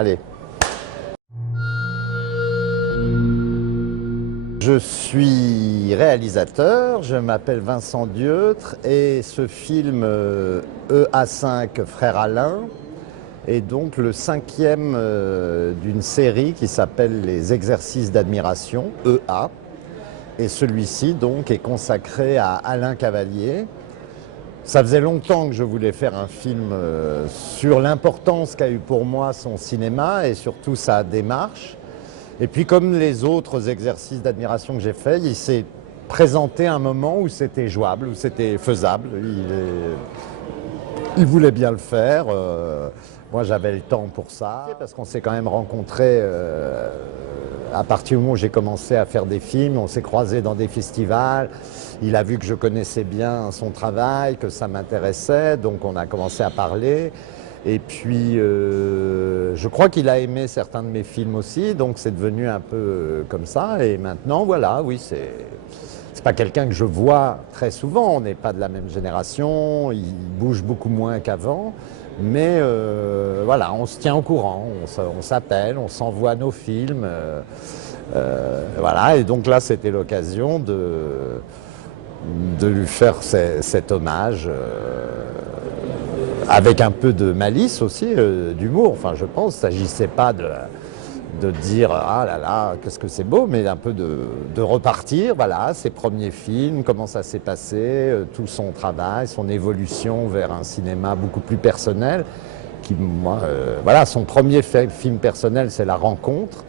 Allez. Je suis réalisateur, je m'appelle Vincent Dieutre et ce film EA5 Frère Alain est donc le 5e d'une série qui s'appelle Les exercices d'admiration, EA. Et celui-ci donc est consacré à Alain Cavalier. Ça faisait longtemps que je voulais faire un film sur l'importance qu'a eu pour moi son cinéma et surtout sa démarche. Et puis comme les autres exercices d'admiration que j'ai faits, il s'est présenté un moment où c'était jouable, où c'était faisable. Il voulait bien le faire. Moi j'avais le temps pour ça, parce qu'on s'est quand même rencontrés à partir du moment où j'ai commencé à faire des films. On s'est croisés dans des festivals. Il a vu que je connaissais bien son travail, que ça m'intéressait, donc on a commencé à parler. Et puis, je crois qu'il a aimé certains de mes films aussi, donc c'est devenu un peu comme ça. Et maintenant, voilà, oui, c'est pas quelqu'un que je vois très souvent. On n'est pas de la même génération, il bouge beaucoup moins qu'avant. Mais voilà, on se tient au courant, on s'appelle, on s'envoie nos films. Voilà, et donc là, c'était l'occasion de lui faire cet hommage. Avec un peu de malice aussi, d'humour. Enfin, je pense, il ne s'agissait pas de dire « Ah là là, qu'est-ce que c'est beau », mais un peu de repartir, voilà, ses premiers films, comment ça s'est passé, tout son travail, son évolution vers un cinéma beaucoup plus personnel. Qui, moi, voilà, son premier film personnel, c'est La Rencontre.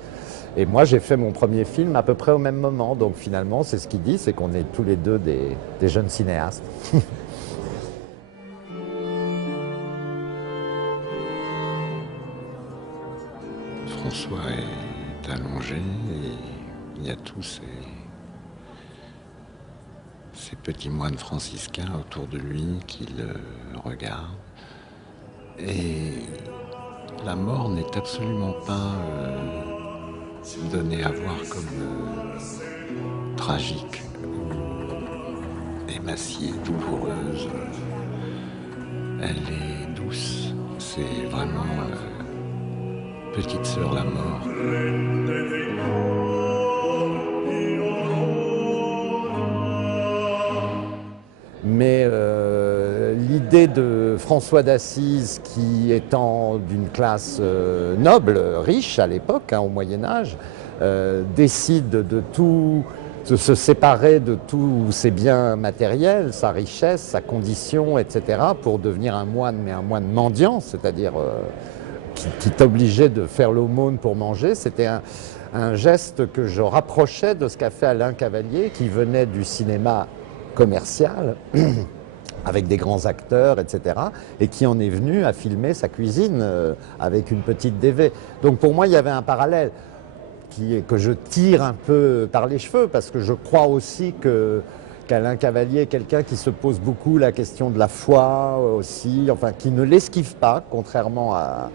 Et moi, j'ai fait mon premier film à peu près au même moment. Donc finalement, c'est ce qu'il dit, c'est qu'on est tous les deux des jeunes cinéastes. François est allongé et il y a tous ces petits moines franciscains autour de lui qui le regardent. Et la mort n'est absolument pas donnée à voir comme tragique, émaciée, douloureuse. Elle est douce, c'est vraiment... Petite sœur la mort. Mais l'idée de François d'Assise, qui étant d'une classe noble, riche à l'époque, au Moyen-Âge, décide de se séparer de tous ses biens matériels, sa richesse, sa condition, etc., pour devenir un moine, mais un moine mendiant, c'est-à-dire... qui t'obligeait de faire l'aumône pour manger, c'était un geste que je rapprochais de ce qu'a fait Alain Cavalier, qui venait du cinéma commercial, avec des grands acteurs, etc., et qui en est venu à filmer sa cuisine avec une petite DV. Donc pour moi, il y avait un parallèle que je tire un peu par les cheveux, parce que je crois aussi qu'Alain Cavalier est quelqu'un qui se pose beaucoup la question de la foi aussi, enfin qui ne l'esquive pas, contrairement à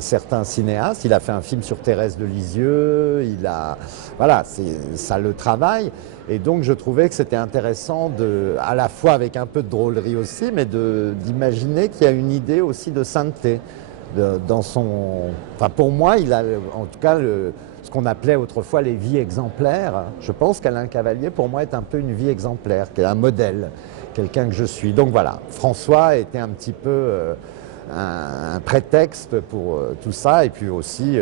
certains cinéastes. Il a fait un film sur Thérèse de Lisieux, voilà, ça le travaille. Et donc je trouvais que c'était intéressant, à la fois avec un peu de drôlerie aussi, mais d'imaginer qu'il y a une idée aussi de sainteté dans son... Enfin pour moi, il a en tout cas ce qu'on appelait autrefois les vies exemplaires. Je pense qu'Alain Cavalier, pour moi, est un peu une vie exemplaire, qui est un modèle, quelqu'un que je suis. Donc voilà, François était un petit peu... un prétexte pour tout ça, et puis aussi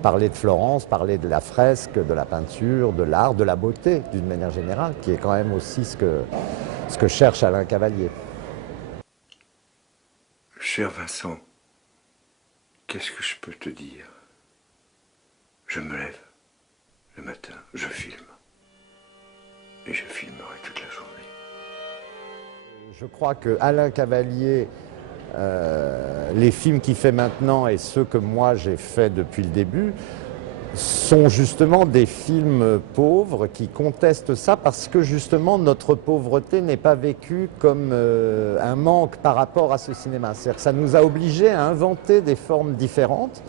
parler de Florence, parler de la fresque, de la peinture, de l'art, de la beauté d'une manière générale, qui est quand même aussi ce que cherche Alain Cavalier. Cher Vincent, qu'est-ce que je peux te dire? Je me lève le matin, je filme, et je filmerai toute la journée. Je crois que Alain Cavalier, les films qu'il fait maintenant et ceux que moi j'ai fait depuis le début sont justement des films pauvres qui contestent ça, parce que justement notre pauvreté n'est pas vécue comme un manque par rapport à ce cinéma. C'est-à-dire que ça nous a obligés à inventer des formes différentes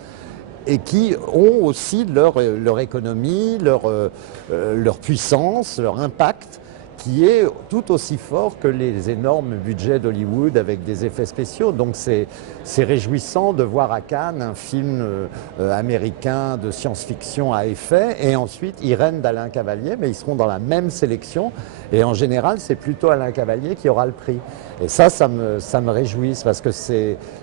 et qui ont aussi leur économie, leur puissance, leur impact, qui est tout aussi fort que les énormes budgets d'Hollywood avec des effets spéciaux. Donc c'est réjouissant de voir à Cannes un film américain de science-fiction à effet, et ensuite Irène d'Alain Cavalier, mais ils seront dans la même sélection, et en général c'est plutôt Alain Cavalier qui aura le prix. Et ça me réjouit, parce que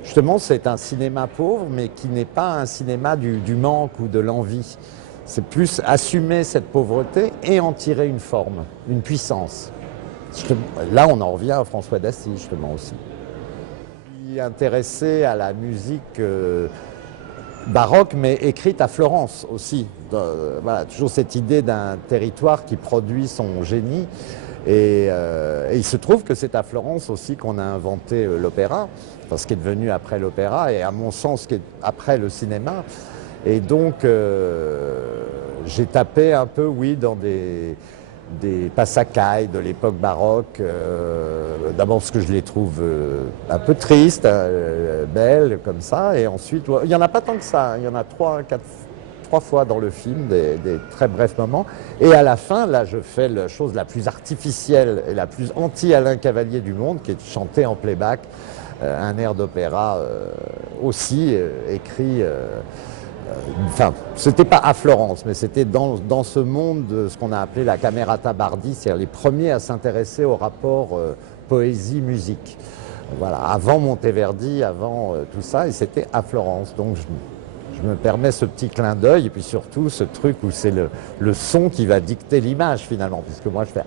justement c'est un cinéma pauvre, mais qui n'est pas un cinéma du manque ou de l'envie. C'est plus assumer cette pauvreté et en tirer une forme, une puissance. Là, on en revient à François d'Assise, justement, aussi. Je suis intéressé à la musique baroque, mais écrite à Florence aussi. Voilà, toujours cette idée d'un territoire qui produit son génie. Et il se trouve que c'est à Florence aussi qu'on a inventé l'opéra, parce qu'il est devenu après l'opéra, et à mon sens, après le cinéma. Et donc, j'ai tapé un peu, oui, dans des passacailles de l'époque baroque. D'abord parce que je les trouve un peu tristes, belles, comme ça. Et ensuite, il n'y en a pas tant que ça. Il y en a trois fois dans le film, des très brefs moments. Et à la fin, là, je fais la chose la plus artificielle et la plus anti-Alain Cavalier du monde, qui est de chanter en playback un air d'opéra aussi écrit... Enfin, c'était pas à Florence, mais c'était dans ce monde de ce qu'on a appelé la camerata bardi, c'est-à-dire les premiers à s'intéresser au rapport poésie-musique. Voilà, avant Monteverdi, avant tout ça, et c'était à Florence. Donc je me permets ce petit clin d'œil, et puis surtout ce truc où c'est le son qui va dicter l'image finalement, puisque moi je fais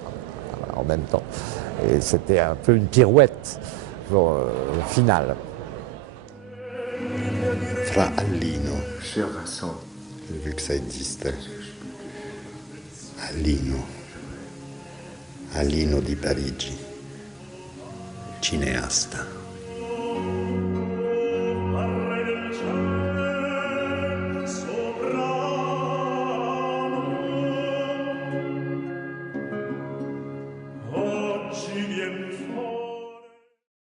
en même temps. Et c'était un peu une pirouette pour, au final. Fra Allino, Cher Vincent, vu que ça existe, Allino di Parigi, cineasta. Oggi vien fuori